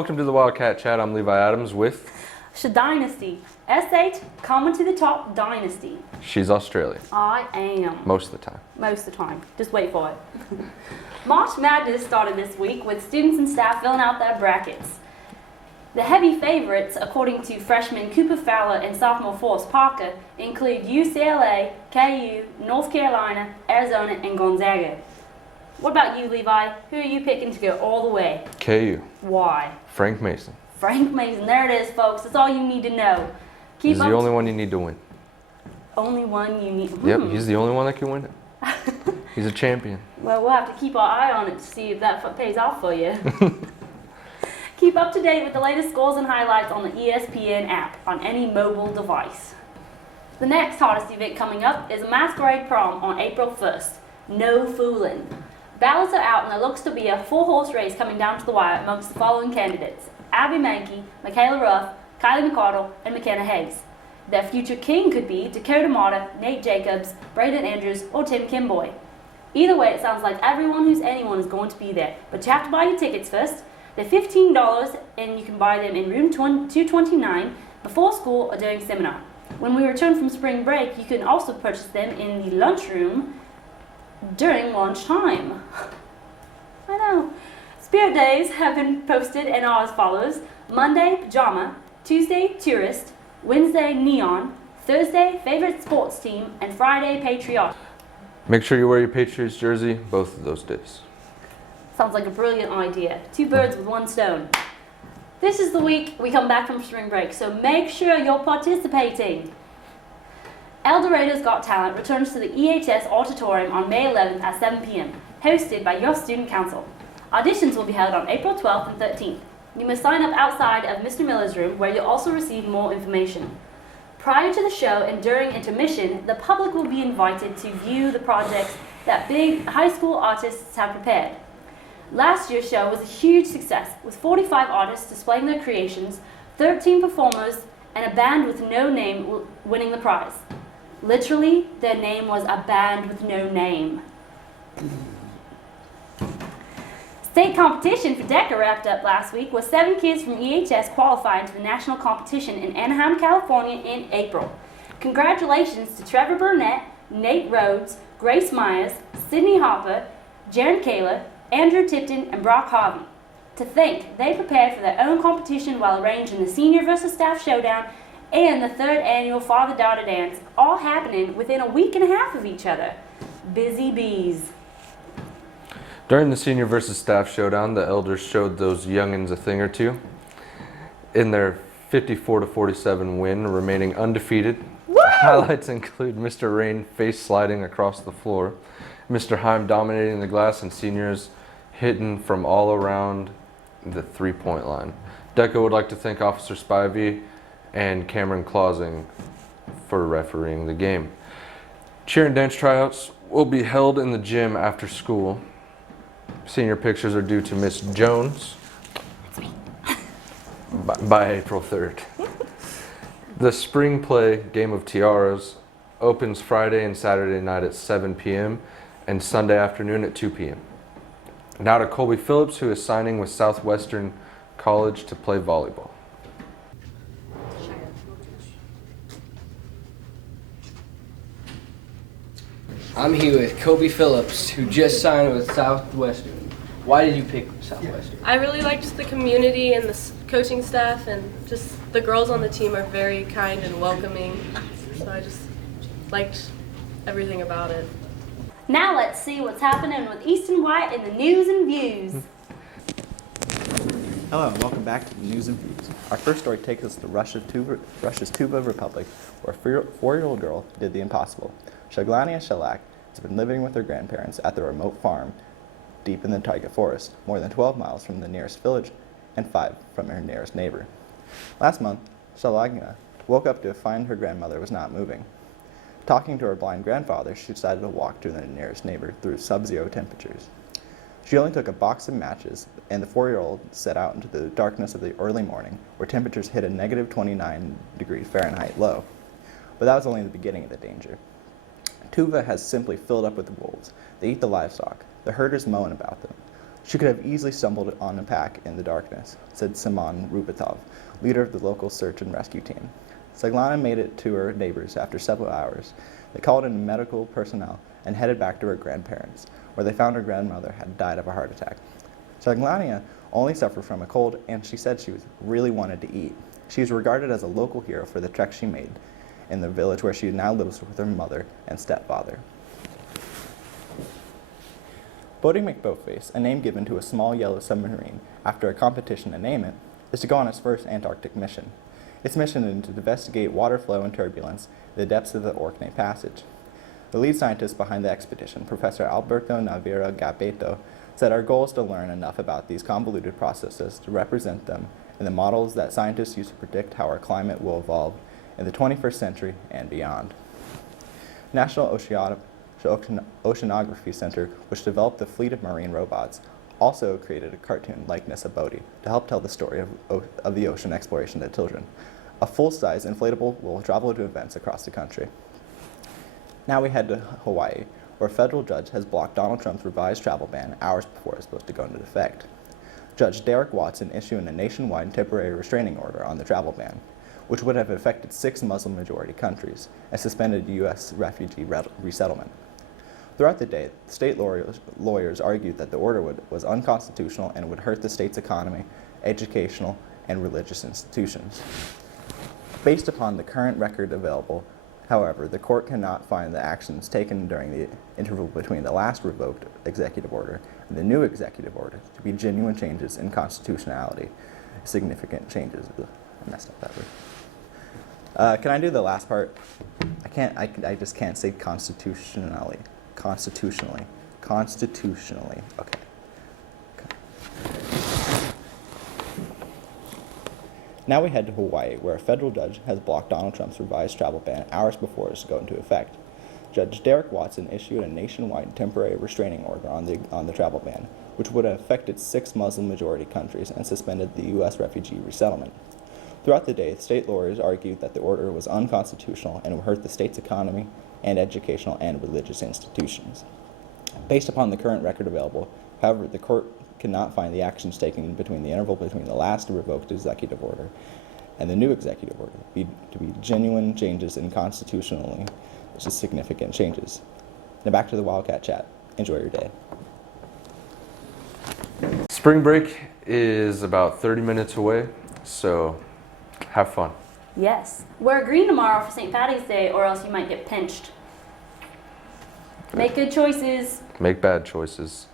welcome to the Wildcat Chat. I'm Levi Adams with... Dynasty. S8, coming to the top, Dynasty. She's Australian. I am. Most of the time. Most of the time. Just wait for it. March Madness started this week with students and staff filling out their brackets. The heavy favorites, according to freshmen Cooper Fowler and sophomore Forrest Parker, include UCLA, KU, North Carolina, Arizona, and Gonzaga. What about you, Levi? Who are you picking to go all the way? KU. Why? Frank Mason. Frank Mason. There it is, folks. That's all you need to know. He's the only one you need to win. Only one you need. Yep, he's the only one that can win it. He's a champion. Well, we'll have to keep our eye on it to see if that pays off for you. Keep up to date with the latest scores and highlights on the ESPN app on any mobile device. The next hottest event coming up is a masquerade prom on April 1st. No fooling. Ballots are out and there looks to be a 4-horse race coming down to the wire amongst the following candidates: Abby Mankey, Michaela Ruff, Kylie McCardle, and McKenna Hayes. Their future king could be Dakota Mata, Nate Jacobs, Braden Andrews, or Tim Kimboy. Either way, it sounds like everyone who's anyone is going to be there, but you have to buy your tickets first. They're $15 and you can buy them in room 229 before school or during seminar. When we return from spring break, you can also purchase them in the lunchroom during lunchtime. I know. Spirit days have been posted and are as follows: Monday, pajama; Tuesday, tourist; Wednesday, neon; Thursday, favorite sports team; and Friday, patriotic. Make sure you wear your Patriots jersey both of those days. Sounds like a brilliant idea. 2 birds with 1 stone. This is the week we come back from spring break, so make sure you're participating. El Dorado's Got Talent returns to the EHS Auditorium on May 11th at 7 p.m., hosted by your student council. Auditions will be held on April 12th and 13th. You must sign up outside of Mr. Miller's room, where you'll also receive more information. Prior to the show and during intermission, the public will be invited to view the projects that big high school artists have prepared. Last year's show was a huge success, with 45 artists displaying their creations, 13 performers, and a band with no name winning the prize. Literally, their name was a band with no name. State competition for DECA wrapped up last week, with 7 kids from EHS qualifying to the national competition in Anaheim, California in April. Congratulations to Trevor Burnett, Nate Rhodes, Grace Myers, Sydney Hopper, Jaron Kaler, Andrew Tipton, and Brock Harvey. To think, they prepared for their own competition while arranging the Senior versus Staff Showdown and the 3rd annual Father-Daughter Dance, all happening within a week and a half of each other. Busy bees. During the Senior versus Staff Showdown, the elders showed those youngins a thing or two. In their 54-47 win, remaining undefeated. Woo! Highlights include Mr. Rain face sliding across the floor, Mr. Heim dominating the glass, and seniors hitting from all around the 3-point line. DECA would like to thank Officer Spivey and Cameron Clausing for refereeing the game. Cheer and dance tryouts will be held in the gym after school. Senior pictures are due to Miss Jones by April 3rd. The spring play Game of Tiaras opens Friday and Saturday night at 7 p.m. and Sunday afternoon at 2 p.m. Now to Colby Phillips, who is signing with Southwestern College to play volleyball. I'm here with Kobe Phillips, who just signed with Southwestern. Why did you pick Southwestern? I really liked the community and the coaching staff, and just the girls on the team are very kind and welcoming. So I just liked everything about it. Now let's see what's happening with Easton White in the news and views. Hello and welcome back to the News and Views. Our first story takes us to Russia's Tuva Republic, where a 4-year-old girl did the impossible. Shaglania Shelak has been living with her grandparents at the remote farm deep in the taiga forest, more than 12 miles from the nearest village and 5 from her nearest neighbor. Last month, Shelagna woke up to find her grandmother was not moving. Talking to her blind grandfather, she decided to walk to the nearest neighbor through sub-zero temperatures. She only took a box of matches, and the 4-year-old set out into the darkness of the early morning, where temperatures hit a negative 29 degree Fahrenheit low. But that was only the beginning of the danger. Tuva has simply filled up with wolves. They eat the livestock. The herders moan about them. She could have easily stumbled on a pack in the darkness, said Simon Rubitov, leader of the local search and rescue team. Svetlana made it to her neighbors after several hours. They called in medical personnel and headed back to her grandparents, where they found her grandmother had died of a heart attack. Svetlana only suffered from a cold, and she said she really wanted to eat. She is regarded as a local hero for the trek she made in the village where she now lives with her mother and stepfather. Boating McBoatface, a name given to a small yellow submarine after a competition to name it, is to go on its first Antarctic mission. Its mission is to investigate water flow and turbulence in the depths of the Orkney Passage. The lead scientist behind the expedition, Professor Alberto Navarro Gabeto, said our goal is to learn enough about these convoluted processes to represent them in the models that scientists use to predict how our climate will evolve in the 21st century and beyond. National Oceanography Center, which developed the fleet of marine robots, also created a cartoon likeness of Bodhi to help tell the story of the ocean exploration to children. A full-size inflatable will travel to events across the country. Now we head to Hawaii, where a federal judge has blocked Donald Trump's revised travel ban hours before it's supposed to go into effect. Judge Derek Watson issued a nationwide temporary restraining order on the travel ban, which would have affected 6 Muslim-majority countries and suspended U.S. refugee resettlement. Throughout the day, state lawyers argued that the order was unconstitutional and would hurt the state's economy, educational, and religious institutions. Based upon the current record available, however, the court cannot find the actions taken during the interval between the last revoked executive order and the new executive order to be genuine changes in constitutionality, significant changes. I messed up that word. Can I do the last part? I just can't say constitutionally. Constitutionally. Okay. Now we head to Hawaii, where a federal judge has blocked Donald Trump's revised travel ban hours before it is to go into effect. Judge Derek Watson issued a nationwide temporary restraining order on the travel ban, which would have affected 6 Muslim-majority countries and suspended the U.S. refugee resettlement. Throughout the day, state lawyers argued that the order was unconstitutional and would hurt the state's economy and educational and religious institutions. Based upon the current record available, however, the court cannot find the actions taken between the interval between the last revoked executive order and the new executive order to be genuine changes in constitutionally, which is significant changes. Now back to the Wildcat Chat. Enjoy your day. Spring break is about 30 minutes away, so have fun. Yes. Wear green tomorrow for St. Patty's Day, or else you might get pinched. Make good choices. Make bad choices.